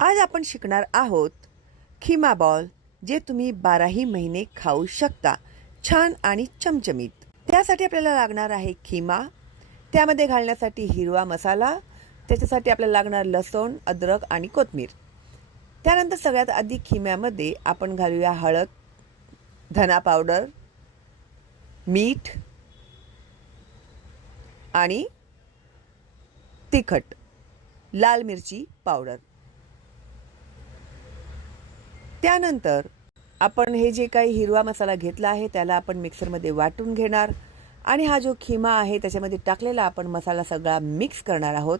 आज आपण शिकणार आहोत खिमा बॉल, जे तुम्ही 12ही महिने खाऊ शकता, छान आणि चमचमीत। त्यासाठी आपल्याला लागणार आहे खिमा, त्यामध्ये घालण्यासाठी हिरवा मसाला, त्याच्यासाठी आपल्याला लागणार लसूण, अद्रक आणि कोथिंबीर। त्यानंतर सगळ्यात आधी खिम्यामध्ये आपण घालूया हळद, धना पावडर, मीठ आणि तिखट, लाल मिरची पावडर। त्यानंतर आपण हे जे काही हिरवा मसाला घेतला आहे त्याला आपण मिक्सरमध्ये वाटून घेणार आणि हा जो खिमा आहे त्याच्यामध्ये टाकलेला आपण मसाला सगळा मिक्स करणार आहोत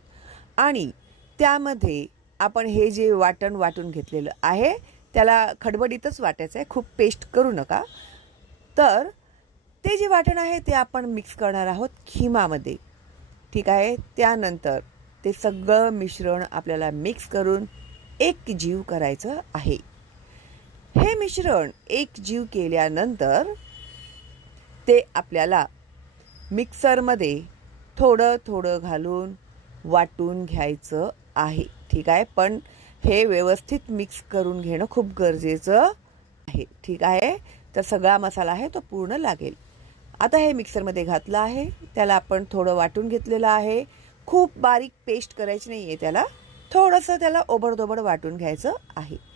आणि त्यामध्ये आपण हे जे वाटून घेतलेलं आहे त्याला खडबडीतच वाटायचं आहे, खूप पेस्ट करू नका। तर ते जे वाटण आहे ते आपण मिक्स करणार आहोत खिमामध्ये, ठीक आहे। त्यानंतर ते सगळं मिश्रण आपल्याला मिक्स करून एक जीव करायचं आहे। हे मिश्रण एक जीव केल्यानंतर ते आपल्याला मिक्सरमध्ये थोडं थोडं घालून वाटून घ्यायचं आहे, ठीक आहे। पण हे व्यवस्थित मिक्स करून घेणं खूप गरजेचं आहे, ठीक आहे। तर सगळा मसाला आहे तो पूर्ण लागेल। आता हे मिक्सरमध्ये घातलं आहे, त्याला आपण थोडं वाटून घेतलेलं आहे। खूप बारीक पेस्ट करायची नाही आहे, त्याला थोडंसं त्याला ओबडधोबड वाटून घ्यायचं आहे।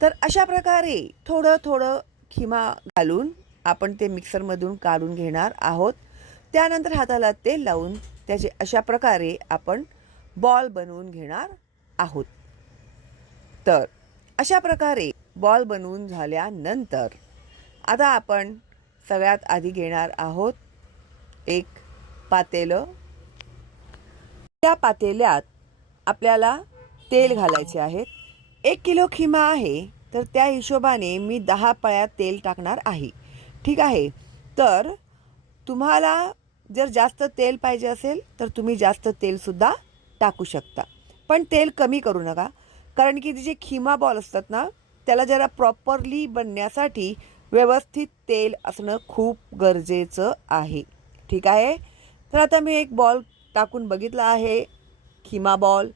तर अशा प्रकारे थोडं थोडं खिमा घालून आपण ते मिक्सरमधून काढून घेणार आहोत। त्यानंतर हाताला तेल लावून त्याचे अशा प्रकारे आपण बॉल बनवून घेणार आहोत। तर अशा प्रकारे बॉल बनवून झाल्यानंतर आता आपण सगळ्यात आधी घेणार आहोत एक पातेलं। त्या पातेल्यात आपल्याला तेल घालायचे आहे। 1 किलो खिमा आहे तर त्या हिशोबाने मी 10 पळ्या तेल टाकणार आहे, ठीक आहे। तर तुम्हाला जर जास्त तेल पाहिजे असेल तर तुम्ही जास्त तेलसुद्धा टाकू शकता, पण तेल कमी करू नका, कारण की जे खिमा बॉल असतात ना त्याला जरा प्रॉपरली बनण्यासाठी व्यवस्थित तेल असणं खूप गरजेचं आहे, ठीक आहे। तर आता मी एक बॉल टाकून बघितला आहे खिमा बॉल,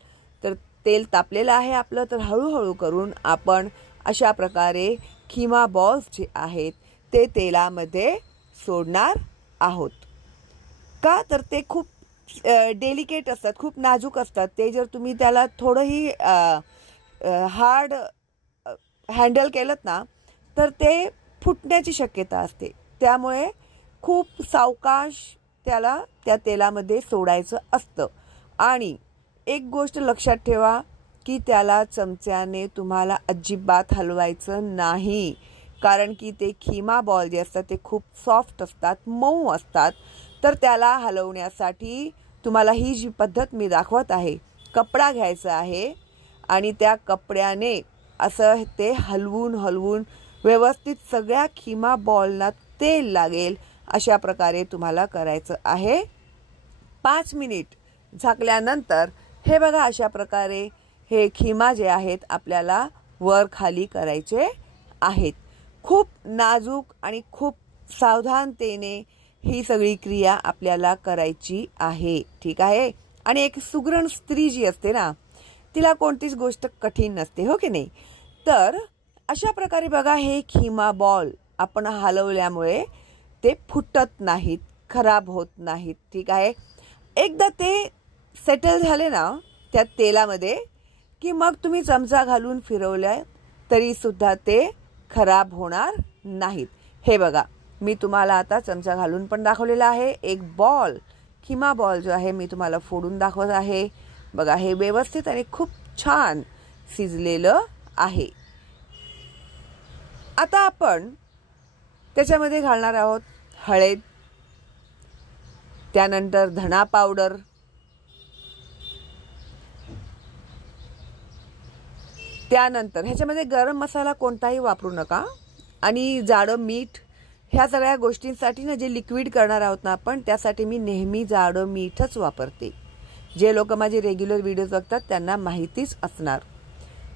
तर तेल तापलेलं आहे आपलं। तर हळूहळू करून आपण अशा प्रकारे खिमा बॉल्स जे आहेत ते तेलामध्ये सोडणार आहोत। का तर ते खूप डेलिकेट असतात, खूप नाजूक असतात। ते जर तुम्ही त्याला थोडंही हार्ड हँडल केलं ना तर ते फुटण्याची शक्यता असते। त्यामुळे खूप सावकाश त्याला त्या तेलामध्ये सोडायचं असतं। आणि एक गोष्ट लक्षात ठेवा की त्याला चमच्याने तुम्हाला अजिबात हलवायचं नाही, कारण की ते खिमा बॉल जे असतात ते खूप सॉफ्ट असतात, मऊ असतात। तर त्याला हलवण्यासाठी तुम्हाला ही जी पद्धत मी दाखवत आहे, कपडा घ्यायचा आहे आणि त्या कपड्याने असं ते हलवून हलवून व्यवस्थित सगळ्या खिमा बॉलला तेल लागेल अशा प्रकारे तुम्हाला करायचं आहे। 5 मिनिट झाकल्यानंतर हे बघा, अशा प्रकारे हे खिमा जे आहेत आपल्याला वर खाली करायचे आहेत। खूप नाजूक आणि खूप सावधानतेने ही सगळी क्रिया आपल्याला करायची आहे, ठीक आहे। आणि एक सुगरण स्त्री जी असते ना तिला कोणतीच गोष्ट कठीण नसते, हो की नाही। तर अशा प्रकारे बघा, हे खिमा बॉल आपण हलवल्यामुळे ते फुटत नाहीत, खराब होत नाहीत, ठीक आहे। एकदा ते सेटल झाले ना त्या तेलामध्ये की मग तुम्ही चमचा घालून फिरवल्या तरीसुद्धा ते खराब होणार नाहीत। हे बघा, मी तुम्हाला आता चमचा घालून पण दाखवलेला आहे। एक बॉल, खिमा बॉल जो आहे मी तुम्हाला फोडून दाखवत आहे। बघा, हे व्यवस्थित आणि खूप छान शिजलेलं आहे। आता आपण त्याच्यामध्ये घालणार आहोत हळद, त्यानंतर धना पावडर, त्यानंतर ह्याच्यामध्ये गरम मसाला कोणताही वापरू नका आणि जाडं मीठ। ह्या सगळ्या गोष्टींसाठी ना जे लिक्विड करणार आहोत ना आपण, त्यासाठी मी नेहमी जाडं मीठच वापरते। जे लोक माझे रेग्युलर व्हिडिओज बघतात त्यांना माहितीच असणार।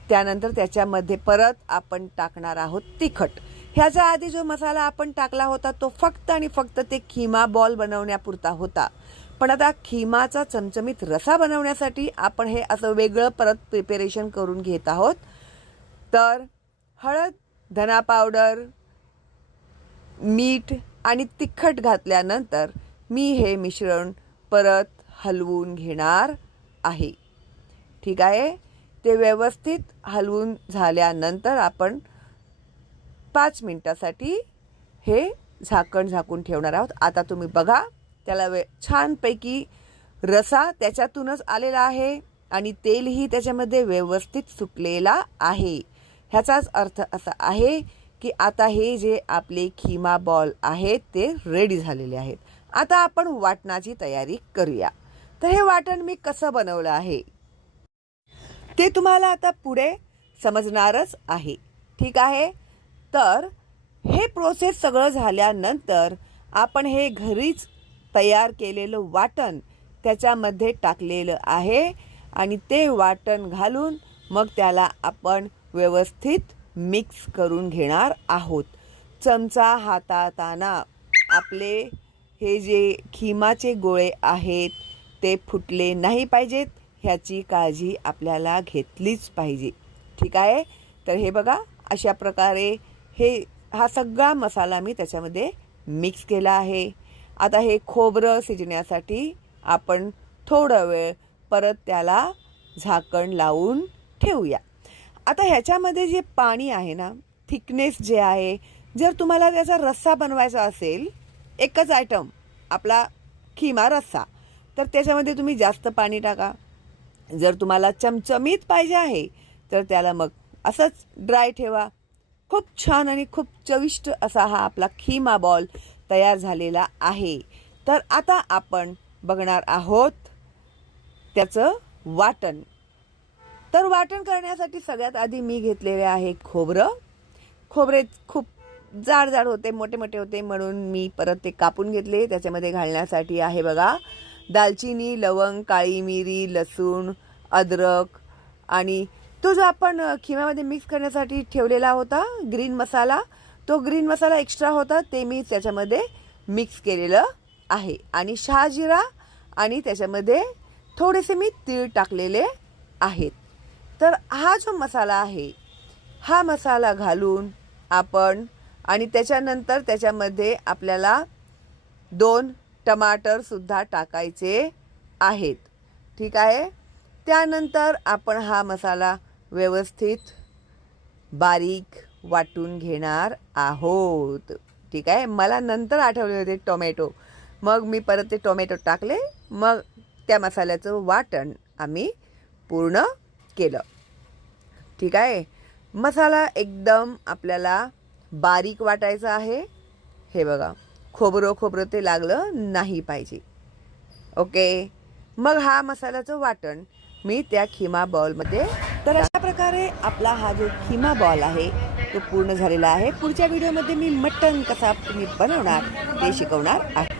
त्यानंतर त्याच्यामध्ये परत आपण टाकणार आहोत तिखट। ह्याच्या आधी जो मसाला आपण टाकला होता तो फक्त आणि फक्त ते खिमा बॉल बनवण्यापुरता होता, पण आता खिमाचा चमचमीत रसा बनवण्यासाठी आपण हे असं वेगळं परत प्रिपरेशन करून घेत आहोत. तर हळद, धना पावडर, मीठ आणि तिखट घातल्यानंतर मी हे मिश्रण परत हलवून घेणार आहे. ठीक आहे. ते व्यवस्थित हलवून झाल्यानंतर आपण 5 मिनिटासाठी हे झाकून ठेवणार आहोत. आता तुम्ही बघा, त्याला छानपैकी रसा त्याच्यातूनच आलेला आहे आणि तेलही त्याच्यामध्ये व्यवस्थित सुटलेला आहे. ह्याचाच अर्थ असा आहे की आता हे जे आपले खिमा बॉल आहेत ते रेडी झालेले आहेत. आता आपण वाटणाची तयारी करूया. तर हे वाटण मी कसं बनवलं आहे ते तुम्हाला आता पुढे समजणारच आहे. ठीक आहे. तर हे प्रोसेस सगळं झाल्यानंतर आपण हे घरीच तयार केलेलं वाटण त्याच्यामध्ये टाकलेलं आहे आणि ते वाटण घालून मग त्याला आपण व्यवस्थित मिक्स करून घेणार आहोत. चमचा हाताळताना आपले हे जे खिमाचे गोळे आहेत ते फुटले नाही पाहिजेत, ह्याची काळजी आपल्याला घेतलीच पाहिजे. ठीक आहे. तर हे बघा, अशा प्रकारे हा सगळा मसाला मी त्याच्यामध्ये मिक्स केला आहे. आता हे खोबरं शिजण्यासाठी आपण थोडा वेळ परत त्याला झाकण लावून ठेवूया. आता ह्याच्यामध्ये जे पाणी आहे ना, थिकनेस जे आहे, जर तुम्हाला त्याचा रस्सा बनवायचा असेल, एकच आयटम आपला खिमा रस्सा, तर त्याच्यामध्ये तुम्ही जास्त पाणी टाका. जर तुम्हाला चमचमीत पाहिजे आहे तर त्याला मग असंच ड्राय ठेवा. खूप छान आणि खूप चविष्ट असा हा आपला खिमा बॉल तयार झालेला आहे. तर आता आपण बघणार आहोत त्याचं वाटण. तर वाटण करण्यासाठी सगळ्यात आधी मी घेतलेले आहे खोबरे खूप जाड होते, मोठे होते, म्हणून मी परत ते कापून घेतले. त्याच्यामध्ये घालण्यासाठी आहे बघा, दालचिनी, लवंग, काळी मिरी, लसूण, अद्रक आणि तो जो आपण खिम्यामध्ये मिक्स करण्यासाठी ठेवलेला होता ग्रीन मसाला, तो ग्रीन मसाला एक्स्ट्रा होता, ते मी त्याच्यामध्ये मिक्स केलेलं आहे. आणि शहाजिरा आणि त्याच्यामध्ये थोडेसे मी तीळ टाकलेले आहेत. तर हा जो मसाला आहे, हा मसाला घालून आपण आणि त्याच्यानंतर त्याच्यामध्ये आपल्याला 2 टमाटरसुद्धा टाकायचे आहेत. ठीक आहे. त्यानंतर आपण हा मसाला व्यवस्थित बारीक वाटून घेणार आहोत. ठीक आहे. मला नंतर आठवले होते टोमॅटो, मग मी परत ते टोमॅटो टाकले, मग त्या मसाल्याचं वाटण आम्ही पूर्ण केलं. ठीक आहे. मसाला एकदम आपल्याला बारीक वाटायचा आहे. हे बघा, खोबरं ते लागलं नाही पाहिजे. ओके. मग हा मसाल्याचं वाटण मी त्या खिमा बॉलमध्ये, तर अशा प्रकारे आपला हा जो खिमा बॉल आहे तो पूर्ण झालेला आहे. पुढच्या व्हिडिओमध्ये मी मटण कसा तुम्ही बनवणार ते शिकवणार आहे.